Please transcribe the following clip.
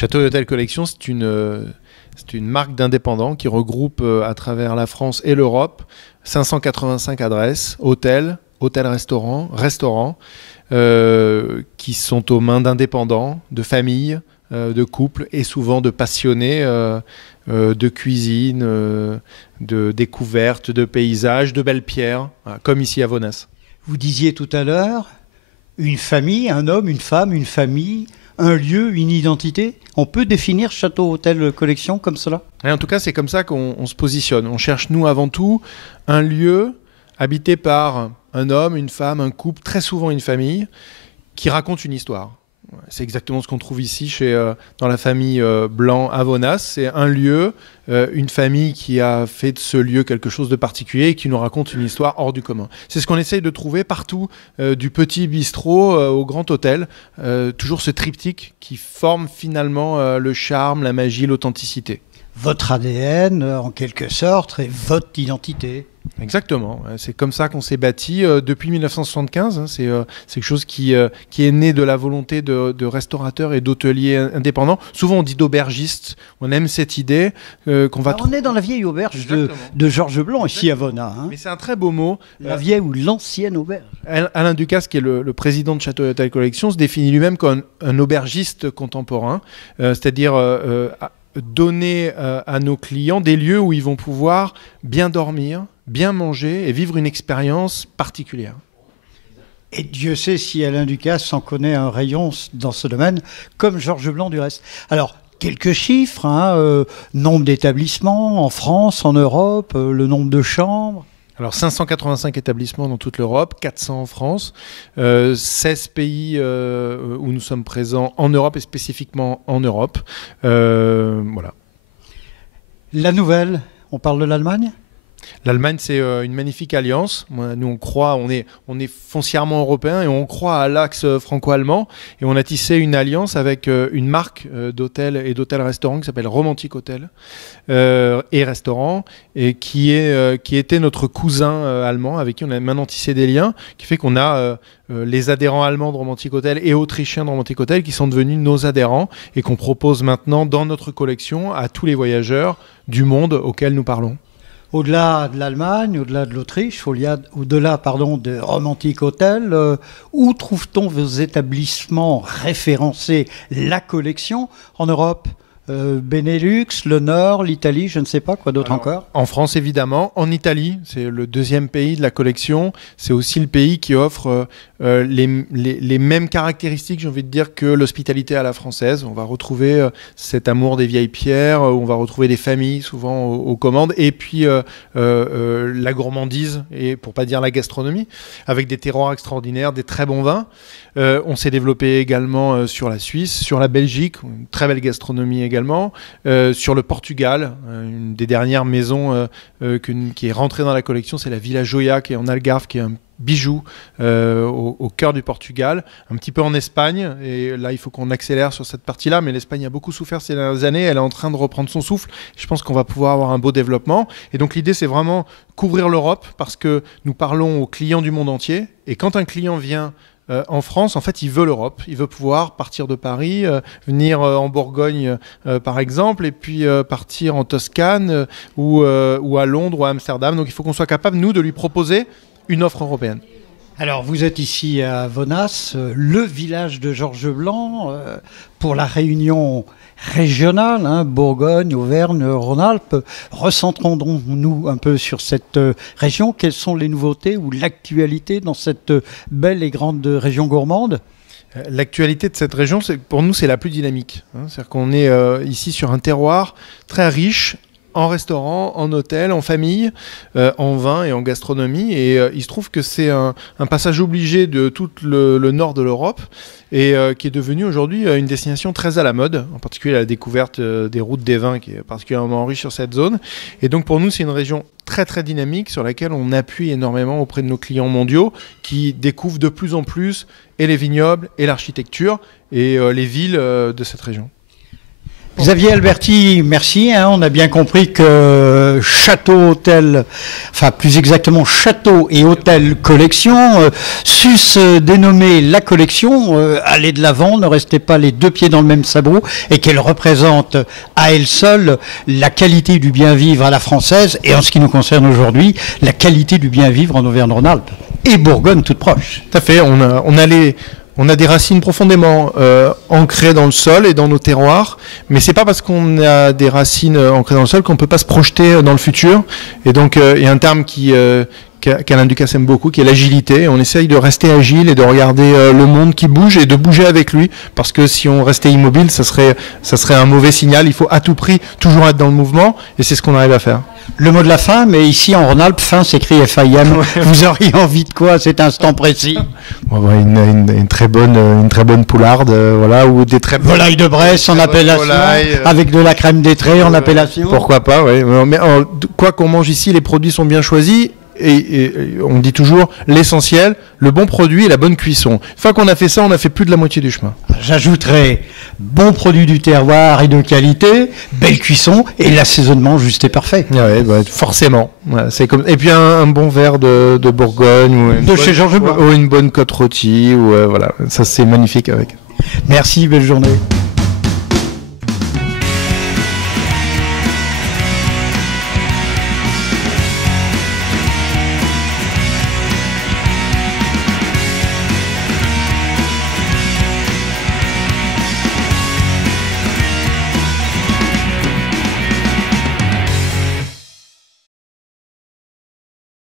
Château et Hôtel Collection, c'est une marque d'indépendants qui regroupe à travers la France et l'Europe 585 adresses, hôtels-restaurants, qui sont aux mains d'indépendants, de familles, de couples et souvent de passionnés de cuisine, de découvertes, de paysages, de belles pierres, comme ici à Vonas. Vous disiez tout à l'heure, une famille, un homme, une femme, une famille, un lieu, une identité. On peut définir Château Hôtel Collection comme cela ? Et en tout cas, c'est comme ça qu'on se positionne. On cherche, nous, avant tout, un lieu habité par un homme, une femme, un couple, très souvent une famille, qui raconte une histoire. C'est exactement ce qu'on trouve ici dans la famille Blanc à Vonas. C'est un lieu, une famille qui a fait de ce lieu quelque chose de particulier et qui nous raconte une histoire hors du commun. C'est ce qu'on essaye de trouver partout, du petit bistrot au grand hôtel. Toujours ce triptyque qui forme finalement le charme, la magie, l'authenticité. Votre ADN, en quelque sorte, et votre identité. Exactement, c'est comme ça qu'on s'est bâti depuis 1975. C'est quelque chose qui est né de la volonté de restaurateurs et d'hôteliers indépendants. Souvent on dit d'aubergistes, on aime cette idée qu'on va... On est dans la vieille auberge de Georges Blanc, ici à Vonas. Mais c'est un très beau mot. La vieille ou l'ancienne auberge. Alain Ducasse, qui est le président de Château et Hôtel Collection, se définit lui-même comme un aubergiste contemporain, c'est-à-dire... donner à nos clients des lieux où ils vont pouvoir bien dormir, bien manger et vivre une expérience particulière. Et Dieu sait si Alain Ducasse en connaît un rayon dans ce domaine, comme Georges Blanc du reste. Alors, quelques chiffres, nombre d'établissements en France, en Europe, le nombre de chambres. Alors 585 établissements dans toute l'Europe, 400 en France, 16 pays où nous sommes présents en Europe et spécifiquement en Europe. Voilà. La nouvelle, on parle de l'Allemagne ? L'Allemagne, c'est une magnifique alliance. Nous, on croit, on est foncièrement européens et on croit à l'axe franco-allemand. Et on a tissé une alliance avec une marque d'hôtels et d'hôtels-restaurants qui s'appelle Romantic Hotel et Restaurant, et qui était notre cousin allemand avec qui on a maintenant tissé des liens, qui fait qu'on a les adhérents allemands de Romantic Hotel et autrichiens de Romantic Hotel qui sont devenus nos adhérents et qu'on propose maintenant dans notre collection à tous les voyageurs du monde auxquels nous parlons. Au-delà de l'Allemagne, au-delà de l'Autriche, au-delà de Romantic Hotel, où trouve-t-on vos établissements référencés, la collection en Europe ? Benelux, le Nord, l'Italie, je ne sais pas, quoi d'autre encore ? En France, évidemment. En Italie, c'est le deuxième pays de la collection. C'est aussi le pays qui offre les mêmes caractéristiques, j'ai envie de dire, que l'hospitalité à la française. On va retrouver cet amour des vieilles pierres, on va retrouver des familles, souvent aux commandes, et puis la gourmandise, et pour pas dire la gastronomie, avec des terroirs extraordinaires, des très bons vins. On s'est développé également sur la Suisse, sur la Belgique, une très belle gastronomie également, sur le Portugal, une des dernières maisons qui est rentrée dans la collection, c'est la Villa Joia qui est en Algarve, qui est un bijou au cœur du Portugal, un petit peu en Espagne, et là il faut qu'on accélère sur cette partie-là, mais l'Espagne a beaucoup souffert ces dernières années, elle est en train de reprendre son souffle, je pense qu'on va pouvoir avoir un beau développement, et donc l'idée c'est vraiment couvrir l'Europe, parce que nous parlons aux clients du monde entier, et quand un client vient en France, en fait, il veut l'Europe. Il veut pouvoir partir de Paris, venir en Bourgogne, par exemple, et puis partir en Toscane ou à Londres ou à Amsterdam. Donc, il faut qu'on soit capable, nous, de lui proposer une offre européenne. Alors, vous êtes ici à Vonas, le village de Georges Blanc, pour la réunion régionale, Bourgogne, Auvergne, Rhône-Alpes. Recentrons-nous un peu sur cette région. Quelles sont les nouveautés ou l'actualité dans cette belle et grande région gourmande ? L'actualité de cette région, pour nous, c'est la plus dynamique. C'est-à-dire qu'on est ici sur un terroir très riche, en restaurant, en hôtel, en famille, en vin et en gastronomie. Et il se trouve que c'est un passage obligé de tout le nord de l'Europe et qui est devenu aujourd'hui une destination très à la mode, en particulier la découverte des routes des vins qui est particulièrement riche sur cette zone. Et donc pour nous, c'est une région très très dynamique sur laquelle on appuie énormément auprès de nos clients mondiaux qui découvrent de plus en plus et les vignobles et l'architecture et les villes de cette région. Xavier Alberti, merci. On a bien compris que Château Hôtel, enfin plus exactement Château et Hôtel Collection, sussent dénommer la collection, aller de l'avant, ne restez pas les deux pieds dans le même sabot, et qu'elle représente à elle seule la qualité du bien vivre à la française, et en ce qui nous concerne aujourd'hui, la qualité du bien vivre en Auvergne-Rhône-Alpes et Bourgogne toute proche. Tout à fait, on a des racines profondément ancrées dans le sol et dans nos terroirs, mais c'est pas parce qu'on a des racines ancrées dans le sol qu'on peut pas se projeter dans le futur. Et donc il y a un terme qu'Alain Ducasse aime beaucoup, qui est l'agilité. On essaye de rester agile et de regarder le monde qui bouge et de bouger avec lui, parce que si on restait immobile, ça serait un mauvais signal. Il faut à tout prix toujours être dans le mouvement, et c'est ce qu'on arrive à faire. Le mot de la fin, mais ici en Rhône-Alpes, fin s'écrit FIM. Vous auriez envie de quoi à cet instant précis? Une très bonne poularde, voilà, ou des très volaille de Bresse en appellation, avec de la crème d'étré en appellation. Pourquoi pas, oui. Mais quoi qu'on mange ici, les produits sont bien choisis. Et on dit toujours l'essentiel, le bon produit et la bonne cuisson. Une fois qu'on a fait ça, on a fait plus de la moitié du chemin. J'ajouterais bon produit du terroir et de qualité, belle cuisson et l'assaisonnement juste et parfait. Ouais, forcément. Voilà, c'est comme... Et puis un bon verre de Bourgogne ou chez Georges Blanc. Ou une bonne côte rôtie. Ou, voilà, ça c'est magnifique avec. Merci, belle journée.